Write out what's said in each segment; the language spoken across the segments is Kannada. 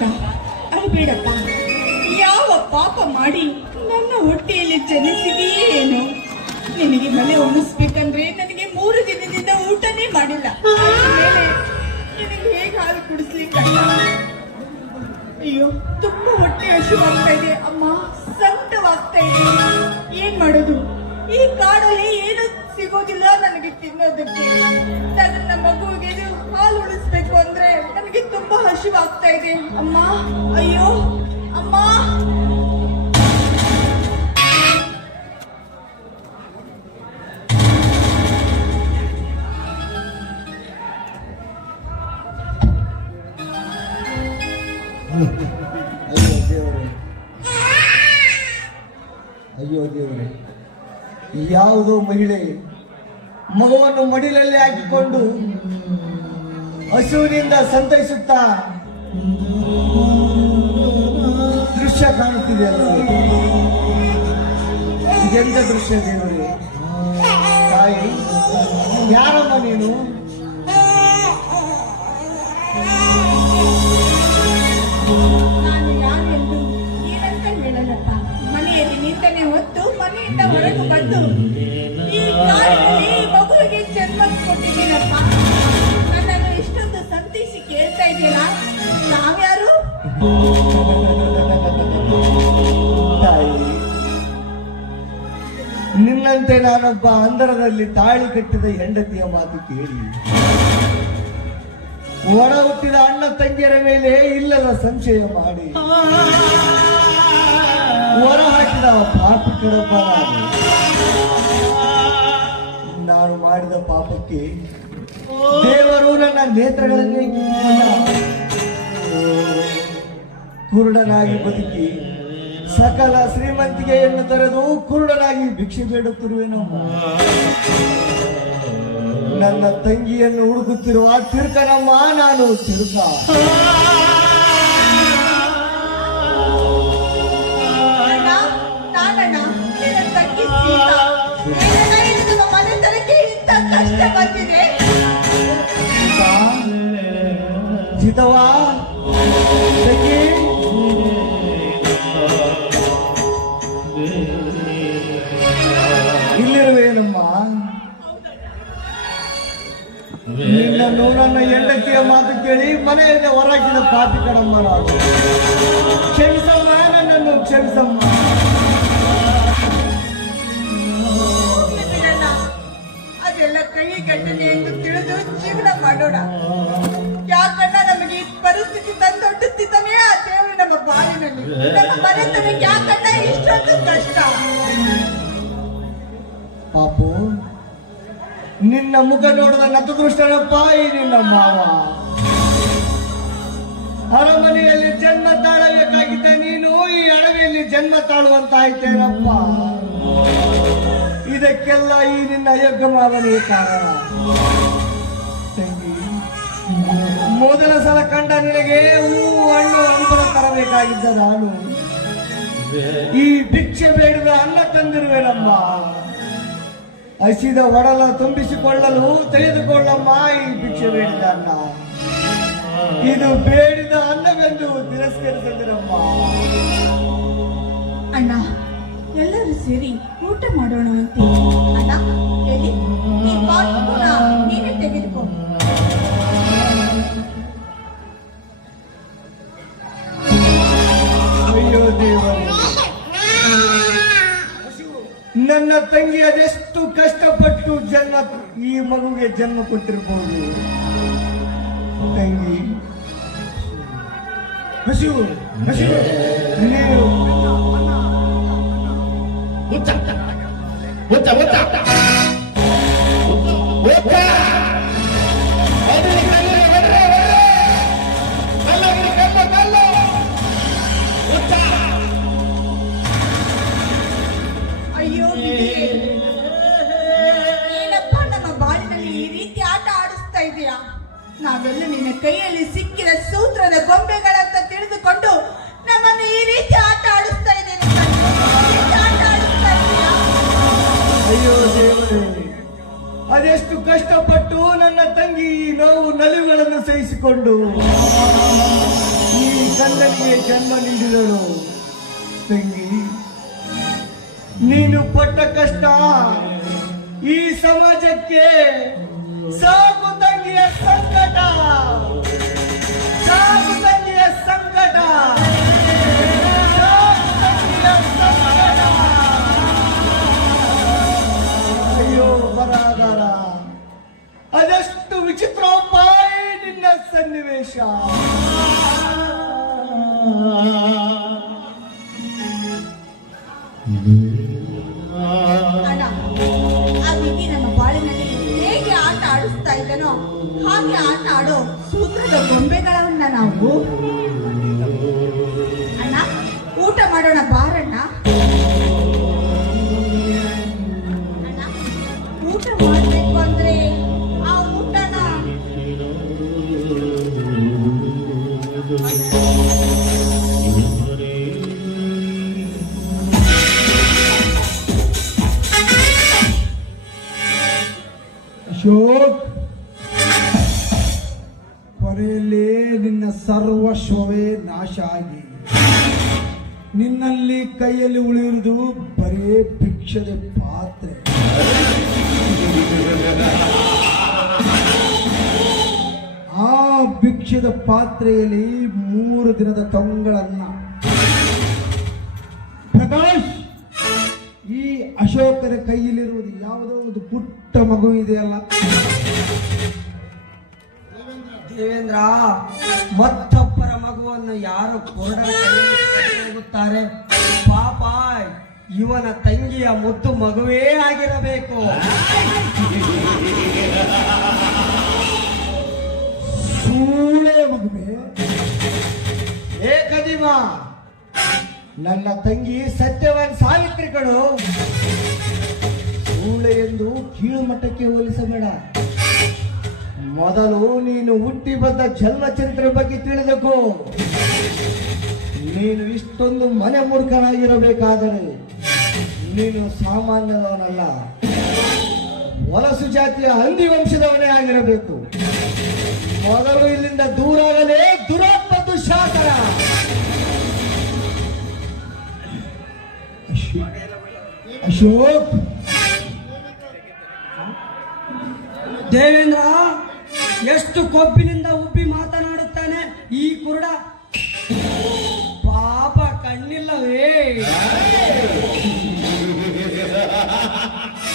ಕಂದ ಬೇಡಪ್ಪ. ಯಾವ ಪಾಪ ಮಾಡಿ ನನ್ನ ಹೊಟ್ಟೆಯಲ್ಲಿ ಜನಿಸಿದೆಯೇ ಏನು? ನಿನಗೆ ಮನೆ ಉಣಿಸ್ಬೇಕಂದ್ರೆ ನನಗೆ ಮೂರು ದಿನದಿಂದ ಊಟನೇ ಮಾಡಿಲ್ಲ. ಹೇಗೆ ಹಾಲು ಕುಡಿಸ್ಲಿಕ್ಕಲ್ಲ? ಅಯ್ಯೋ, ತುಂಬಾ ಹೊಟ್ಟೆ ಹಸಿವಾಗ್ತಾ ಇದೆ. ಅಮ್ಮ, ಸಂಕಟವಾಗ್ತಾ ಇದೆ. ಏನ್ ಮಾಡೋದು? ಈ ಕಾಡಲ್ಲಿ ಏನು ಸಿಗೋದಿಲ್ಲ, ನನಗೆ ತಿನ್ನೋದಕ್ಕೆ. ನನ್ನ ಮಗುವಿಗೆ ಹಾಲು ಉಳಿಸ್ಬೇಕು ಅಂದ್ರೆ ನನಗೆ ತುಂಬಾ ಹಸಿವಾಗ್ತಾ ಇದೆ. ಅಮ್ಮ, ಅಯ್ಯೋ ಅಮ್ಮ. ಅಯ್ಯೋ ದೇವರೇ. ಯಾವುದೋ ಮಹಿಳೆ ಮಗುವನ್ನು ಮಡಿಲಲ್ಲಿ ಹಾಕಿಕೊಂಡು ಹಸುವಿನಿಂದ ಸಂತೈಸುತ್ತಾ ದೃಶ್ಯ ಕಾಣುತ್ತಿದೆ ಇದೆಂತ ದೃಶ್ಯ ದೇವರೇ? ತಾಯಿ, ಯಾರಮ್ಮ ನೀನು? ಮನೆಯಲ್ಲಿ ನಿಂತನೆ ಹೊತ್ತು ಮನೆಯಿಂದ ಹೊರಗೆ ಬಂದು ನಿನ್ನಂತೆ ನಾನೊಬ್ಬ ಅಂದರದಲ್ಲಿ ತಾಳಿ ಕಟ್ಟಿದ ಹೆಂಡತಿಯ ಮಾತು ಕೇಳಿ. ಒಡ ಹುಟ್ಟಿದ ಅಣ್ಣ ತಂಗಿಯರ ಮೇಲೆ ಇಲ್ಲದ ಸಂಶಯ ಮಾಡಿ. ಹೊರ ಹಾಕಿದ ಪಾಪಿ ಕಡಪ ನಾನು. ಮಾಡಿದ ಪಾಪಕ್ಕೆ ದೇವರು ನನ್ನ ನೇತ್ರಗಳನ್ನೇ. ಕುರುಡನಾಗಿ ಬದುಕಿ ಸಕಲ ಶ್ರೀಮಂತಿಗೆಯನ್ನು ತೆರೆದು ಕುರುಡನಾಗಿ ಭಿಕ್ಷೆ ಬೇಡುತ್ತಿರುವೆನು. ನನ್ನ ತಂಗಿಯನ್ನು ಹುಡುಕುತ್ತಿರುವ ತಿರುಕನಮ್ಮ ನಾನು ತಿರುಕ. ಇಲ್ಲಿರುವೇನಮ್ಮ ನಿನ್ನ ನೂರನ್ನ ಹೆಂಡತಿಯ ಮಾತು ಕೇಳಿ ಮನೆಯಿಂದ ಹೊರಗಿದ ಪಾಪಿ ಕಡಮ್ಮ ನಾನು ಕ್ಷಮಿಸಮ್ಮ, ನನ್ನನ್ನು ಕ್ಷಮಿಸಮ್ಮ. ಅದೆಲ್ಲ ಕೈ ಘಟನೆ ಎಂದು ತಿಳಿದು ಜೀವನ ಮಾಡೋಣ. ಯಾಕಣ್ಣ ನಮಗೆ ಈ ಪರಿಸ್ಥಿತಿ ತಂದೊಡ್ಡುತ್ತಿದ್ದಾನೆ ಆ ದೇವರು ನಮ್ಮ ಬಾಳಿನಲ್ಲಿ ನಮ್ಮ ಮನೆತನಕ್ಕೆ ಯಾಕಣ್ಣ ಇಷ್ಟೊಂದು ಕಷ್ಟ. ಪಾಪು. ನಿನ್ನ ಮುಖ ನೋಡಿದ ನತದೃಷ್ಟನಪ್ಪ ಈ ನಿನ್ನ ಮಾವ. ಅರಮನೆಯಲ್ಲಿ ಜನ್ಮ ತಾಳಬೇಕಾಗಿದ್ದ ನೀನು, ಈ ಅಡವಿಯಲ್ಲಿ ಜನ್ಮ ತಾಳುವಂತಾಯ್ತೇನಪ್ಪ. ಇದಕ್ಕೆಲ್ಲ ಈ ನಿನ್ನ ಅಯೋಗ್ಯ ಮಾವನಿಗೆ ಕಾರಣ ಮೊದಲ ಸಲ ಕಂಡ ನಿನಗೆ ಹೂ ಹಣ್ಣು ಹಂಪಲ ತರಬೇಕಾಗಿದ್ದ ನಾನು. ಈ ಭಿಕ್ಷೆ ಬೇಡದ ಅನ್ನ ತಂದಿರುವೆನಮ್ಮ. ಹಸಿದ ಒಡಲ ತುಂಬಿಸಿಕೊಳ್ಳಲು ತೆಗೆದುಕೊಳ್ಳಮ್ಮ ಈ ಭಿಕ್ಷೆ ಬೇಡಿದ ಅನ್ನ ಇದು ಬೇಡಿದ ಅನ್ನವೆಂದು ತಿರಸ್ಕರಿಸಿದಿರಮ್ಮ. ಅಣ್ಣ, ಎಲ್ಲರೂ ಸೇರಿ ಊಟ ಮಾಡೋಣ ಅಂತ. ಅಣ್ಣ ಕಷ್ಟಪಟ್ಟು ಜನ್ಮ ಈ ಮಗುಗೆ ಜನ್ಮ ಕೊಟ್ಟಿರ್ಬೋದು. ತಂಗಿ. ಹಸಿವು ಹಸಿವು ನೀರು ಅಯ್ಯೋ ಅದೆಷ್ಟು ಕಷ್ಟಪಟ್ಟು ನನ್ನ ತಂಗಿ ಈ ನೋವು ನಲಿವುಗಳನ್ನು ಸಹಿಸಿಕೊಂಡು ಈ ಕಂದನಿಗೆ ಜನ್ಮ ನೀಡಿದಳು. ತಂಗಿ, ನೀನು ಪಟ್ಟ ಕಷ್ಟ ಈ ಸಮಾಜಕ್ಕೆ ವಿಧಿ ನಮ್ಮ ಬಾಳಿನಲ್ಲಿ ಹೇಗೆ ಆಟ ಆಡಿಸ್ತಾ ಇದ್ದನೋ ಹಾಗೆ ಆಟ ಆಡೋ ಸೂತ್ರದ ಗೊಂಬೆಗಳನ್ನ ನಾವು ಅಶೋಕ್. ಕೊನೆಯಲ್ಲಿ ನಿನ್ನ ಸರ್ವಸ್ವವೇ ನಾಶ ಆಗಿ ನಿನ್ನಲ್ಲಿ ಕೈಯಲ್ಲಿ ಉಳಿಯುವುದು ಬರೇ ಭಿಕ್ಷದ ಪಾತ್ರೆ. ಆ ಭಿಕ್ಷದ ಪಾತ್ರೆಯಲ್ಲಿ ಮೂರು ದಿನದ ತಂಗಳನ್ನ ಪ್ರಕಾಶ್! ಅಶೋಕರ ಕೈಯಲ್ಲಿರುವುದು ಯಾವುದೋ ಒಂದು ಪುಟ್ಟ ಮಗು ಇದೆಯಲ್ಲ? ದೇವೇಂದ್ರ ಮತ್ತೊಬ್ಬರ ಮಗುವನ್ನು ಯಾರು ಕೊರಡುತ್ತಾರೆ ಹೋಗುತ್ತಾರೆ? ಪಾಪ ಇವನ ತಂಗಿಯ ಮುದ್ದು ಮಗುವೇ ಆಗಿರಬೇಕು. ಸೂಳೆ ಮಗುವೆ. ಏಕದಿಮ ಕದಿಮ ನನ್ನ ತಂಗಿ ಸತ್ಯವಾನ್ ಸಾವಿತ್ರಿಗಳು. ಮೂಳೆ ಎಂದು ಕೀಳು ಮಟ್ಟಕ್ಕೆ ಹೋಲಿಸಬೇಡ. ಮೊದಲು ನೀನು ಹುಟ್ಟಿ ಬಂದ ಜನ್ಮಚರಿತ್ರೆ ಬಗ್ಗೆ ತಿಳಿದಕೋ. ನೀನು ಇಷ್ಟೊಂದು ಮನೆ ಮೂರ್ಖನಾಗಿರಬೇಕಾದರೆ ನೀನು ಸಾಮಾನ್ಯದವನಲ್ಲ. ವಲಸು ಜಾತಿಯ ಹಂದಿ ವಂಶದವನೇ ಆಗಿರಬೇಕು. ಮೊದಲು ಇಲ್ಲಿಂದ ಅಶೋಕ್. ದೇವೇಂದ್ರ, ಎಷ್ಟು ಕೊಬ್ಬಿನಿಂದ ಉಬ್ಬಿ ಮಾತನಾಡುತ್ತಾನೆ? ಈ ಕುರುಡ. ಪಾಪ ಕಣ್ಣಿಲ್ಲವೇ.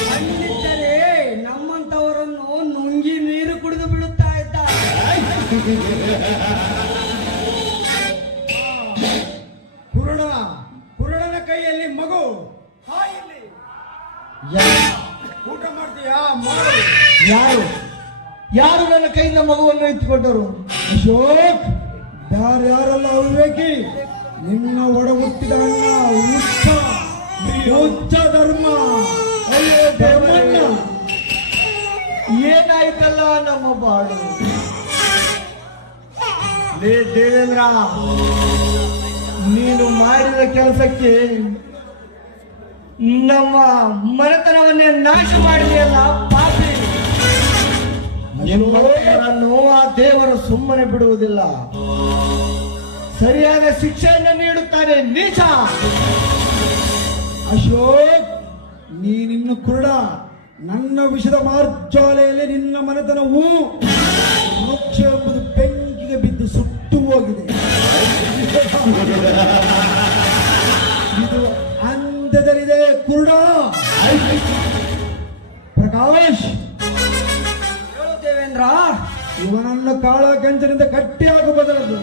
ಕಣ್ಣಿದ್ದರೆ ನಮ್ಮಂತವರನ್ನು ನುಂಗಿ ನೀರು ಕುಡಿದು ಬಿಡುತ್ತಾ ಇದ್ದ ಕುರುಡ, ಕುರುಡನ ಕೈಯಲ್ಲಿ ಮಗು. ಊಟ ಮಾಡ್ತೀಯಾ? ಯಾರು? ಯಾರು ನನ್ನ ಕೈಯಿಂದ ಮಗುವನ್ನು ಎತ್ತಿಕೊಂಡರು? ಅಶೋಕ್ ಯಾರ್ಯಾರಲ್ಲ ಅವಿವೇಕಿ? ನಿನ್ನ ಒಡ ಹುಟ್ಟಿದ ಅಣ್ಣ ಉಚ್ಚ ಉಚ್ಚ ಧರ್ಮ. ಅಯ್ಯೋ ಧರ್ಮಣ್ಣ ಏನಾಯ್ತಲ್ಲ ನಮ್ಮ ಬಾಳು? ದೇವೇಂದ್ರ ನೀನು ಮಾಡಿದ ಕೆಲಸಕ್ಕೆ ನಮ್ಮ ಮನೆತನವನ್ನೇ ನಾಶ ಮಾಡಿದೆಯಲ್ಲ ಪಾಪಿ. ನಿನ್ನನ್ನು ಆ ದೇವರು ಸುಮ್ಮನೆ ಬಿಡುವುದಿಲ್ಲ. ಸರಿಯಾದ ಶಿಕ್ಷೆಯನ್ನು ನೀಡುತ್ತಾರೆ ನೀಚ. ಅಶೋಕ್, ನೀನಿನ್ನು ಕುರುಡ. ನನ್ನ ವಿಷದ ಮಾರ್ಜಾಲೆಯಲ್ಲಿ ನಿನ್ನ ಮನೆತನವು ಮೋಕ್ಷ ಎಂಬುದು ಬೆಂಕಿಗೆ ಬಿದ್ದು ಸುಟ್ಟು ಹೋಗಿದೆ. ಇದು ಅಂತ್ಯದಲ್ಲಿದೆ ಕುರುಡ. ಪ್ರಕಾಶ್. ದೇವೇಂದ್ರ ಇವನನ್ನು ಕಾಳ ಕಂಚನಿಂದ ಗಟ್ಟಿಯಾಗ ಬದಲದು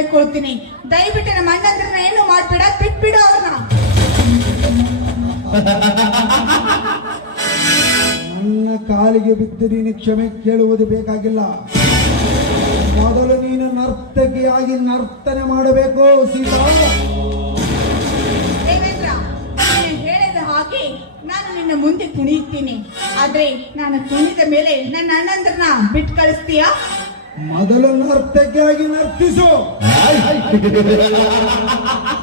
ಕೇಳ್ಕೊಳ್ತೀನಿ ದಯವಿಟ್ಟು ನಮ್ಮ ಅಣ್ಣಂದ್ರನ್ನ ಏನು ಮಾಡ್ಬೇಡ ಬಿಟ್ಬಿಡು ಅವ್ರನ್ನ. ನನ್ನ ಕಾಲಿಗೆ ಬಿದ್ದು ನೀನು ಕ್ಷಮೆ ಕೇಳುವುದು ಬೇಕಾಗಿಲ್ಲ. ಮೊದಲು ನೀನು ನರ್ತಕಿಯಾಗಿ ನರ್ತನೆ ಮಾಡಬೇಕು ಸೀತಾ. ದೇವೇಂದ್ರ ನೀನು ಹೇಳಿದ ಹಾಗೆ ನಾನು ನಿನ್ನ ಮುಂದೆ ಕುಣಿಯುತ್ತೀನಿ. ಆದ್ರೆ ನಾನು ಕುಣಿದ ಮೇಲೆ ನನ್ನ ಅಣ್ಣಂದ್ರನ್ನ ಬಿಟ್ಟು ಕಳಿಸ್ತೀಯಾ? ಮೊದಲು ನರ್ತಕಿಯಾಗಿ ನರ್ತಿಸು.